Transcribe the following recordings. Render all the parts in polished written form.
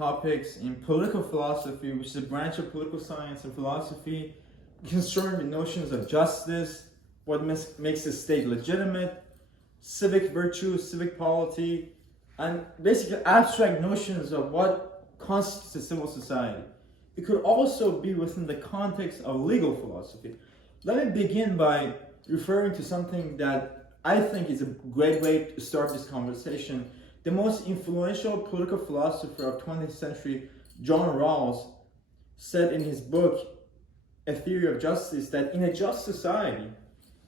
topics in political philosophy, which is a branch of political science and philosophy, concern the notions of justice, what makes a state legitimate, civic virtue, civic polity, and basically abstract notions of what constitutes a civil society. It could also be within the context of legal philosophy. Let me begin by referring to something that I think is a great way to start this conversation. The most influential political philosopher of 20th century, John Rawls, said in his book, A Theory of Justice, that in a just society,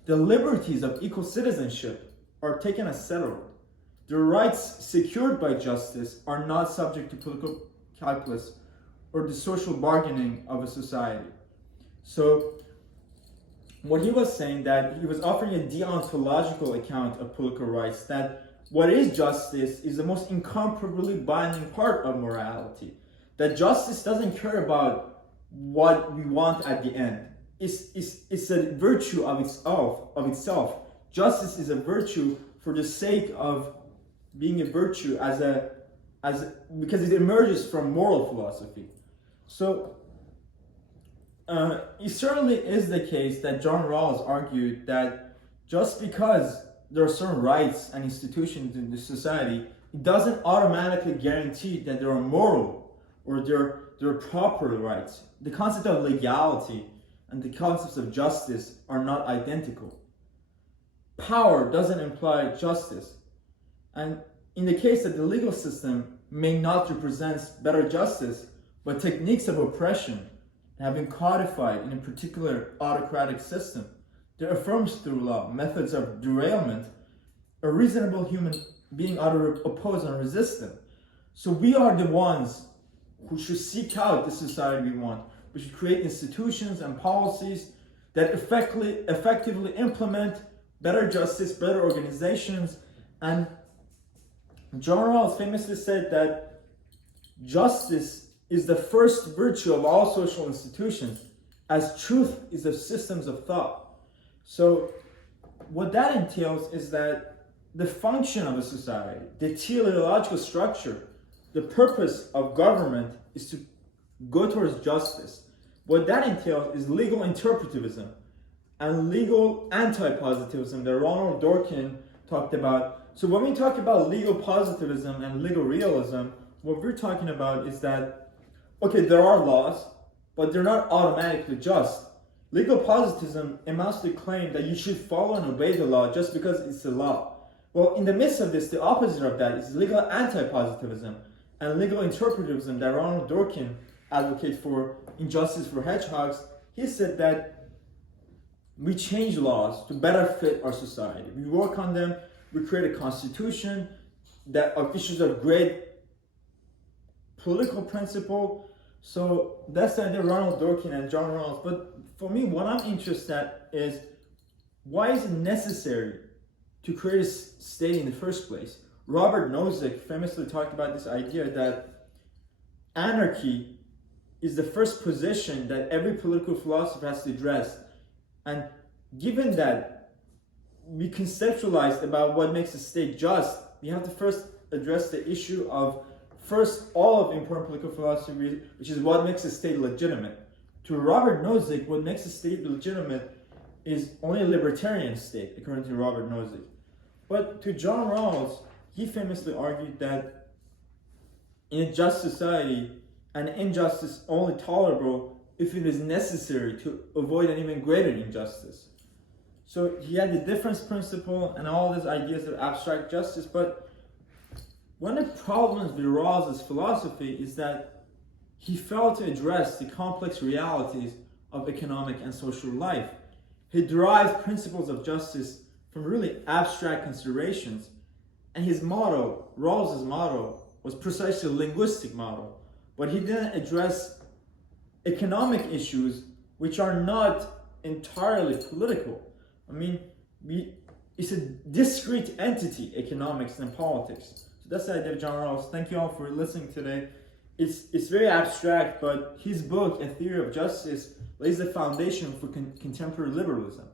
the liberties of equal citizenship are taken as settled. The rights secured by justice are not subject to political calculus or the social bargaining of a society. So, what he was saying, that he was offering a deontological account of political rights, that what is justice is the most incomparably binding part of morality. That justice doesn't care about what we want at the end. It's a virtue of itself. Justice is a virtue for the sake of being a virtue because it emerges from moral philosophy. So it certainly is the case that John Rawls argued that just because there are certain rights and institutions in the society, it doesn't automatically guarantee that there are moral or there are proper rights. The concept of legality and the concepts of justice are not identical. Power doesn't imply justice. And in the case that the legal system may not represent better justice, but techniques of oppression have been codified in a particular autocratic system that affirms through law methods of derailment, a reasonable human being ought to oppose and resist them. So we are the ones who should seek out the society we want. We should create institutions and policies that effectively implement better justice, better organizations. And John Rawls famously said that justice is the first virtue of all social institutions, as truth is of systems of thought. So what that entails is that the function of a society, the teleological structure, the purpose of government is to go towards justice. What that entails is legal interpretivism and legal anti-positivism that Ronald Dworkin talked about. So when we talk about legal positivism and legal realism, what we're talking about is that, okay, there are laws, but they're not automatically just. Legal positivism amounts to the claim that you should follow and obey the law just because it's a law. Well, in the midst of this, the opposite of that is legal anti-positivism and legal interpretivism that Ronald Dworkin advocates for injustice for hedgehogs. He said that we change laws to better fit our society. We work on them, we create a constitution that of issues of great political principle. So that's the idea of Ronald Dworkin and John Rawls. But for me, what I'm interested in is, why is it necessary to create a state in the first place? Robert Nozick famously talked about this idea that anarchy is the first position that every political philosopher has to address. And given that we conceptualized about what makes a state just, we have to first address the issue of all of important political philosophy, which is what makes a state legitimate. To Robert Nozick, what makes a state legitimate is only a libertarian state, according to Robert Nozick. But to John Rawls, he famously argued that in a just society, an injustice is only tolerable if it is necessary to avoid an even greater injustice. So he had the difference principle and all these ideas of abstract justice, but one of the problems with Rawls' philosophy is that he failed to address the complex realities of economic and social life. He derived principles of justice from really abstract considerations, and his motto, Rawls' motto, was precisely a linguistic model, but he didn't address economic issues which are not entirely political. I mean, it's a discrete entity, economics and politics. So that's the idea of John Rawls. Thank you all for listening today. It's very abstract, but his book, A Theory of Justice, lays the foundation for contemporary liberalism.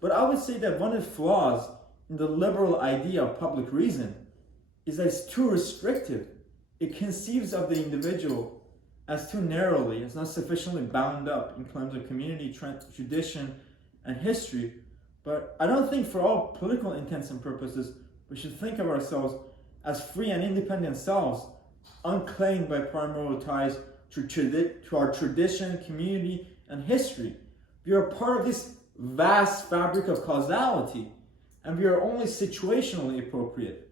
But I would say that one of the flaws in the liberal idea of public reason is that it's too restrictive. it conceives of the individual as too narrowly, as not sufficiently bound up in claims of community, tradition, and history. But I don't think for all political intents and purposes, we should think of ourselves as free and independent selves, unclaimed by primordial ties to our tradition, community, and history. We are part of this vast fabric of causality, and we are only situationally appropriate.